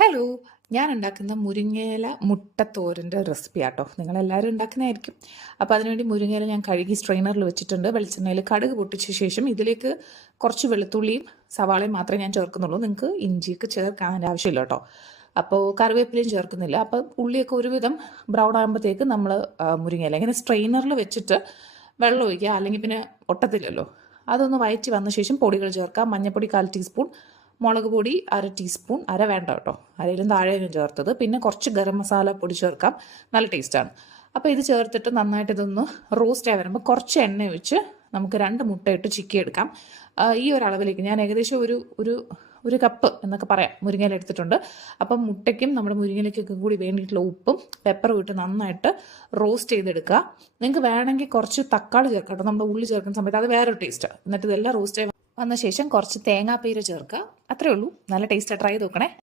Hello, ഞാൻ ഉണ്ടാക്കുന്ന മുരിങ്ങയില മുട്ടത്തോരൻ്റെ റെസിപ്പി ആട്ടോ. നിങ്ങളെല്ലാവരും ഉണ്ടാക്കുന്നതായിരിക്കും. അപ്പോൾ അതിനുവേണ്ടി മുരിങ്ങയില ഞാൻ കഴുകി സ്ട്രെയിനറിൽ വെച്ചിട്ടുണ്ട്. വെളിച്ചെണ്ണയിൽ കടുക് പൊട്ടിച്ച ശേഷം ഇതിലേക്ക് കുറച്ച് വെളുത്തുള്ളിയും സവാളയും മാത്രമേ ഞാൻ ചേർക്കുന്നുള്ളൂ. നിങ്ങൾക്ക് ഇഞ്ചിയൊക്കെ ചേർക്കാൻ ആവശ്യമില്ല കേട്ടോ. അപ്പോൾ കറിവേപ്പിലയും ചേർക്കുന്നില്ല. അപ്പോൾ ഉള്ളിയൊക്കെ ഒരുവിധം ബ്രൗൺ ആകുമ്പോഴത്തേക്ക് നമ്മൾ മുരിങ്ങയില ഇങ്ങനെ സ്ട്രെയിനറിൽ വെച്ചിട്ട് വെള്ളം ഒഴിക്കുക, അല്ലെങ്കിൽ പിന്നെ ഒട്ടത്തില്ലല്ലോ. അതൊന്ന് വയറ്റി വന്ന ശേഷം പൊടികൾ ചേർക്കാം. മഞ്ഞൾപ്പൊടി 1/4 ടീസ്പൂൺ, മുളക് പൊടി 1/2 ടീസ്പൂൺ, അര വേണ്ട കേട്ടോ, അരയിലും താഴെയും ചേർത്തത്. പിന്നെ കുറച്ച് ഗരം മസാല പൊടി ചേർക്കാം, നല്ല ടേസ്റ്റാണ്. അപ്പോൾ ഇത് ചേർത്തിട്ട് നന്നായിട്ട് ഇതൊന്ന് റോസ്റ്റ് ആയി വരുമ്പോൾ കുറച്ച് എണ്ണ ഒഴിച്ച് നമുക്ക് 2 മുട്ട ഇട്ട് ചിക്കിയെടുക്കാം. ഈ ഒരു അളവിലേക്ക് ഞാൻ ഏകദേശം ഒരു കപ്പ് എന്നൊക്കെ പറയാം മുരിങ്ങയില എടുത്തിട്ടുണ്ട്. അപ്പം മുട്ടയ്ക്കും നമ്മുടെ മുരിങ്ങയിലേക്കൊക്കെ കൂടി വേണ്ടിയിട്ടുള്ള ഉപ്പും പെപ്പറും ഇട്ട് നന്നായിട്ട് റോസ്റ്റ് ചെയ്തെടുക്കുക. നിങ്ങൾക്ക് വേണമെങ്കിൽ കുറച്ച് തക്കാളി ചേർക്കാം കേട്ടോ, നമ്മുടെ ഉള്ളി ചേർക്കുന്ന സമയത്ത് അത് വേറൊരു ടേസ്റ്റ്. എന്നിട്ട് ഇതെല്ലാം റോസ്റ്റ് ആയി വന്ന ശേഷം കുറച്ച് തേങ്ങാപ്പീര ചേർക്കുക. അത്രേ ഉള്ളൂ. നല്ല ടേസ്റ്റ്. ട്രൈ ചെയ്ത് നോക്കണേ.